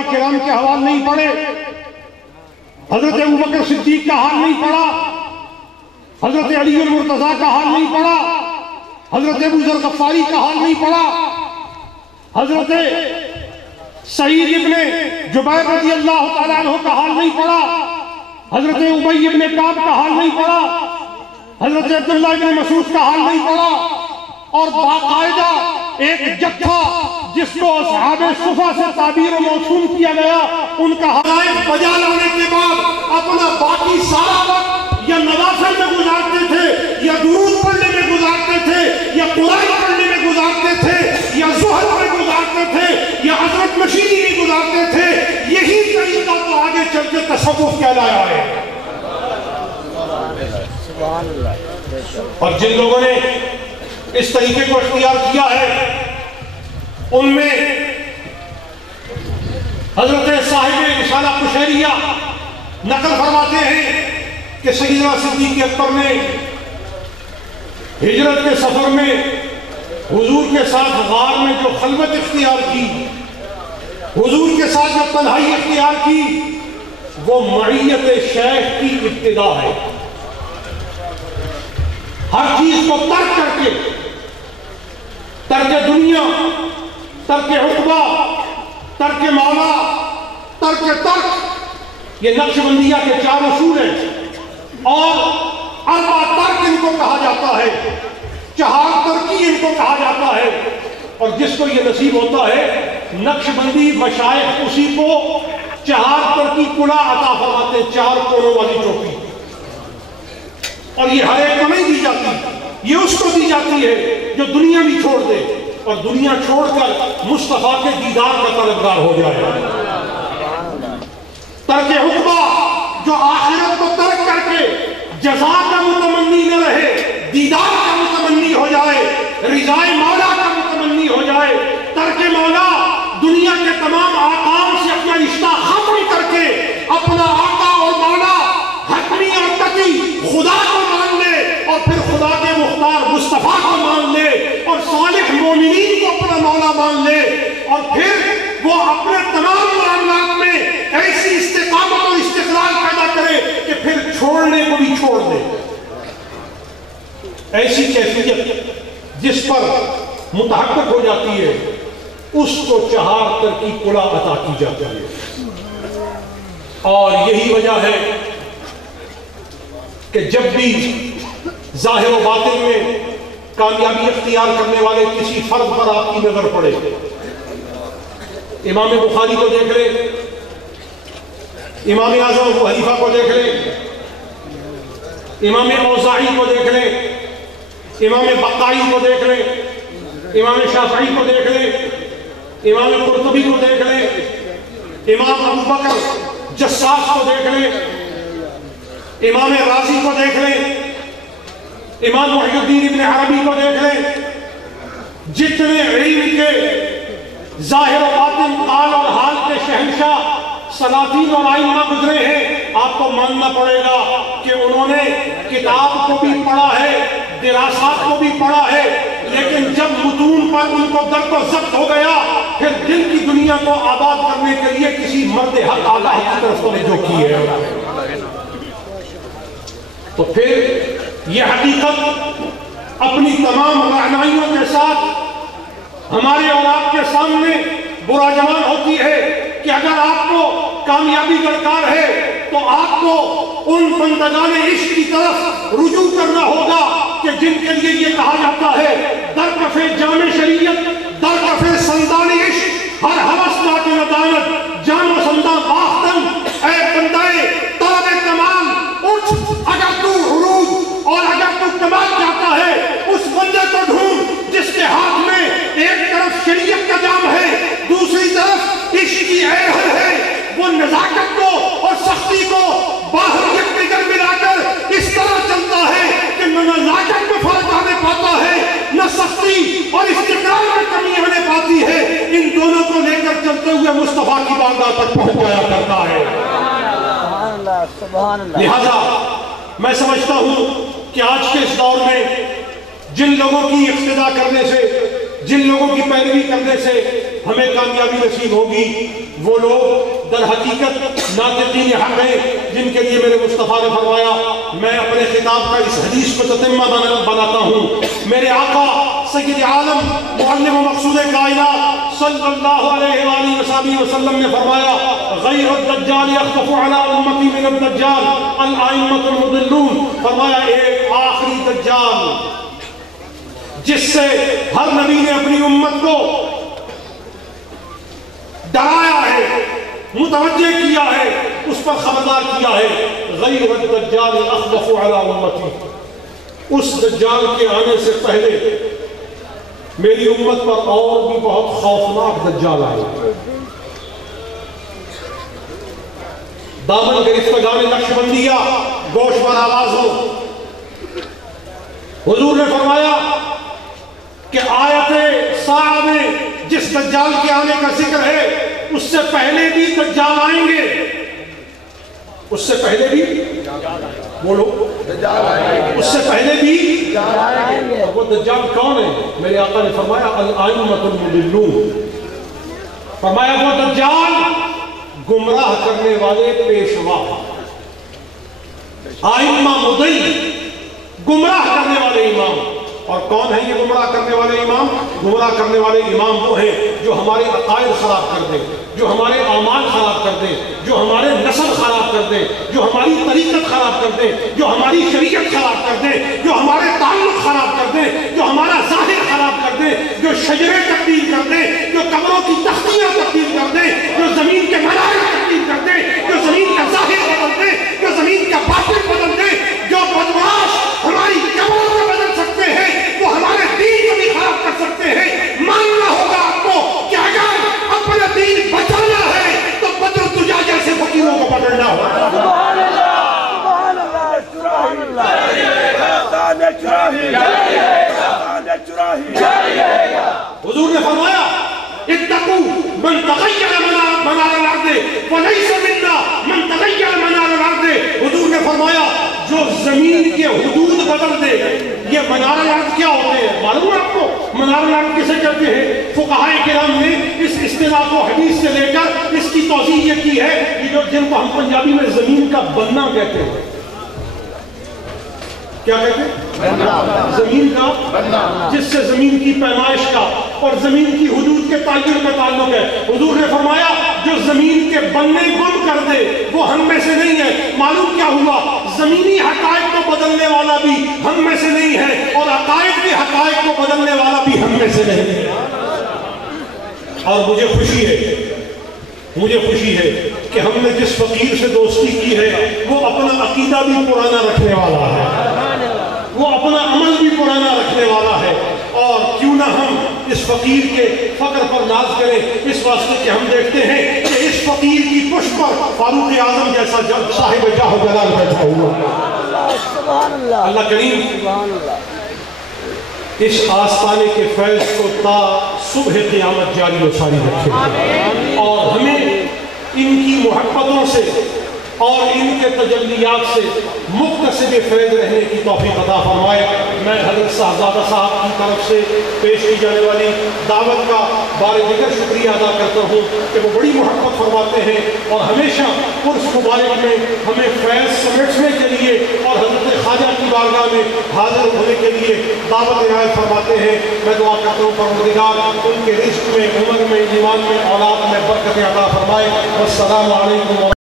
صحابہ کرام کے حوال نہیں پڑے، حضرت ابوبکر صدیق کا حال نہیں پڑا، حضرت علی المرتضیٰ کا حال نہیں پڑا، حضرت ابو ذر غفاری کا حال نہیں پڑا، حضرت سعید ابن جبیر رضی اللہ تعالیٰ عنہ کا حال نہیں پڑا، حضرت ابی ابن کعب کا حال نہیں پڑا، حضرت عبداللہ ابن مسعود کا حال نہیں پڑا، اور باقاعدہ ایک جتھا جس کو اصحاب صفا سے تعبیر و موسوم کیا گیا، ان کا حقائق بجا لانے کے بعد اپنا باقی سارا وقت یا نوافل میں گزارتے تھے، یا درود پڑھنے میں گزارتے تھے، یا قرآن پڑھنے میں گزارتے تھے، یا زہد میں گزارتے تھے، یا حضرت مشیدی میں گزارتے تھے۔ یہی طریقہ تو آگے چل کے تصوف کہلایا ہے۔ اور جن لوگوں نے اس طریقے کو اختیار کیا ہے ان میں حضرت صاحب رسالہ قشیریہ نقل فرماتے ہیں کہ سیدنا صدیق اکبر نے ہجرت کے سفر میں حضور کے ساتھ غار میں جو خلوت اختیار کی، حضور کے ساتھ جو تنہائی اختیار کی، وہ معیت شیخ کی ابتدا ہے۔ ہر چیز کو ترک کر کے، ترک دنیا، ترک عقبہ، ترک مولا، ترک، یہ نقش بندیہ کے 4 اصول ہیں، اور 4 ترک ان کو کہا جاتا ہے، 4 ترکی ان کو کہا جاتا ہے۔ اور جس کو یہ نصیب ہوتا ہے، نقش بندی مشائخ اسی کو 4 ترکی کلا عطا فرماتے ہیں، 4 کونوں والی چوکی، اور یہ ہر ایک کو نہیں دی جاتی، یہ اس کو دی جاتی ہے جو دنیا بھی چھوڑ دے اور دنیا چھوڑ کر مصطفیٰ کے دیدار کا طلبگار ہو جائے۔ ترک عقبہ، جو آخرت کو ترک کر کے جزا کا متمنی نہ رہے، دیدار کا متمنی ہو جائے، رضائے مولا کا متمنی ہو جائے۔ ترک مولا، دنیا کے تمام آقام سے اپنا رشتہ ختم کر کے اپنا آقا اور مولا، حتمی اور تقی خدا کو مان لے، اور پھر خدا کے مختار مصطفیٰ کو مان لے، اور صالح مومنین کو اپنا مولا مان لے، اور پھر وہ اپنے تمام معاملات میں ایسی استقامت اور استقلال پیدا کرے کہ پھر چھوڑنے کو بھی چھوڑ دے۔ ایسی کیفیت جس پر متحقق ہو جاتی ہے، اس کو 4 ترکی کلا عطا کی جاتی ہے۔ اور یہی وجہ ہے کہ جب بھی ظاہر و باطن میں کامیابی اختیار کرنے والے کسی فرد پر آپ کی نظر پڑے، امام بخاری کو دیکھ لیں، امام اعظم ابو حنیفہ کو دیکھ لیں، امام اوزاعی کو دیکھ لیں، امام بقائی کو دیکھ لیں، امام شافعی کو دیکھ لیں، امام قرطبی کو دیکھ لیں، امام ابو بکر جساس کو دیکھ لیں، امام رازی کو دیکھ لیں، امام محی الدین ابن عربی کو دیکھ لیں۔ جتنے علم کے ظاہر و باطن، قال اور حال کے شہنشاہ سلاطین اور آئمہ گزرے ہیں، آپ کو ماننا پڑے گا کہ انہوں نے کتاب کو بھی پڑھا ہے، دراسات کو بھی پڑھا ہے، لیکن جب متون پر ان کو درد و ضبط ہو گیا، پھر دل کی دنیا کو آباد کرنے کے لیے کسی مرد حق آگاہ کی طرف توجہ کی ہے۔ تو پھر یہ حقیقت اپنی تمام رعنائیوں کے ساتھ ہمارے اور آپ کے سامنے براجمان ہوتی ہے کہ اگر آپ کو کامیابی درکار ہے تو آپ کو ان بندگان عشق کی طرف رجوع کرنا ہوگا کہ جن کے لیے یہ کہا جاتا ہے در کف جام شریعت، در کف سندان عشق، ہر ہوس ناک ندانت جام و سندان باختن، اے بندائے طلب کمال اٹھ، اگر تو عروج اور اگر تو کمال چاہتا ہے اس بندے کو ڈھونڈ جس کے ہاتھ میں ایک طرف شریعت کا جام ہے، دوسری طرف عشق کی عہد ہے، وہ نزاکت کو اور سختی کو باہر یکدگر ملا کر اس طرح چلتا ہے کہ نہ نزاکت میں فرق آنے پاتا ہے، نہ سختی اور استقرار میں کمی آنے پاتی ہے۔ ان دونوں کو لے کر چلتے ہوئے مصطفیٰ کی بارگاہ تک پہنچ جایا کرتا ہے۔ لہذا میں سمجھتا ہوں کہ آج کے اس دور میں جن لوگوں کی اقتداء کرنے سے، جن لوگوں کی پیروی کرنے سے ہمیں کامیابی نصیب ہوگی، وہ لوگ در حقیقت ناطقین حق ہیں جن کے لیے میرے مصطفیٰ نے فرمایا، میں اپنے خطاب کا اس حدیث کو تتمہ بناتا ہوں۔ میرے آقا سید عالم معلم و مقصود کائنات صلی اللہ علیہ وآلہ وسلم نے فرمایا، غیر الدجال یخطف علی امتی من الدجال الائمۃ المضلون۔ فرمایا ایک آخری دجال جس سے ہر نبی نے اپنی امت کو ڈرایا ہے، متوجہ کیا ہے، اس پر خبردار کیا ہے، غیر الدجال اخوف علی امتی، اس دجال کے آنے سے پہلے میری امت پر اور بھی بہت خوفناک دجال آئے۔ دامن گرفتگان نقشبندیہ گوش پر آواز ہو۔ حضور نے فرمایا کہ آیت ساعہ میں جس دجال کے آنے کا ذکر ہے اس سے پہلے بھی دجال آئیں گے، اس سے پہلے بھی بولو اس سے پہلے بھی آئیں گے۔ وہ دجال کون ہے؟ میرے آقا نے فرمایا الائمۃ المضلون۔ فرمایا وہ دجال گمراہ کرنے والے پیشوا، آئمہ مضل، گمراہ کرنے والے امام۔ اور کون ہیں یہ گمراہ کرنے والے امام؟ گمراہ کرنے والے امام وہ ہیں جو ہمارے عقائد خراب کر دیں، جو ہمارے اعمال خراب کر دیں، جو ہمارے نسل خراب کر دیں، جو ہماری طریقت خراب کر دیں، جو ہماری شریعت خراب کر دیں، جو ہمارے تعلق خراب کر دیں، جو ہمارا ظاہر خراب کر دیں، جو شجرے تبدیل کر دیں، جو قبروں کی تختیاں تبدیل کر دیں، جو زمین کے منارے تبدیل کر دیں، جو زمین کا ظاہر بدل دیں، جو زمین کا باطن بدل دیں، جو بدمعاش ہماری قبروں کو بدل سکتے ہیں، وہ ہمارے دین کو بھی خراب کر سکتے ہیں۔ ماننا ہوگا آپ کو کہ اگر اپنا دین بچانا ہے تو بدر الدجا جیسے فقیروں کو پکڑنا ہوگا۔ حضور نے فرمایا اتقوا من تغیر منار الارض فلیس منا من تغیر منار الارض۔ حضور نے فرمایا جو زمین کے حدود بدل دے، یہ منار الارض کیا ہوتے ہیں معلوم ہے آپ کو؟ منار الارض کسے کہتے ہیں؟ فقہائے کرام نے اس اصطلاح کو حدیث سے لے کر اس کی توضیح یہ کی ہے کہ جو جن کو ہم پنجابی میں زمین کا بننا کہتے ہیں، کیا کہتے ہیں؟ زمین کا بننا، جس سے زمین کی پیمائش کا اور زمین کی حدود کے تعین کا تعلق ہے۔ حضور نے فرمایا جو زمین کے بننے گم کر دے وہ ہم میں سے نہیں ہے۔ معلوم کیا ہوا؟ زمینی حقائق کو بدلنے والا بھی ہم میں سے نہیں ہے اور عقائد کے حقائق کو بدلنے والا بھی ہم میں سے نہیں ہے۔ اور مجھے خوشی ہے کہ ہم نے جس فقیر سے دوستی کی ہے وہ اپنا عقیدہ بھی پرانا رکھنے والا ہے، وہ اپنا عمل بھی پرانا رکھنے والا ہے۔ اور کیوں نہ ہم اس فقیر کے فقر پر ناز کریں، اس واسطے کہ ہم دیکھتے ہیں کہ اس فقیر کی پشت پر فاروق اعظم جیسا صاحب جاہ و جلال بیٹھا ہوا۔ اللہ کریم اس آستانے کے فیض کو تا صبح قیامت جاری و ساری رکھے اور ہمیں ان کی محبتوں سے اور ان کے تجلیات سے مقتصد فیض رہنے کی توفیق عطا فرمائے۔ میں حضرت صاحبزادہ صاحب کی طرف سے پیش کی جانے والی دعوت کا بار دیگر شکریہ ادا کرتا ہوں کہ وہ بڑی محبت فرماتے ہیں اور ہمیشہ عرس مبارک میں ہمیں فیض سمیٹنے کے لیے اور حضرت خواجہ کی بارگاہ میں حاضر ہونے کے لیے دعوت عنایت فرماتے ہیں۔ میں دعا کرتا ہوں پروردگار ان کے رزق میں، عمر میں، ایمان میں، اولاد میں برکت عطا فرمائے۔ والسلام علیکم۔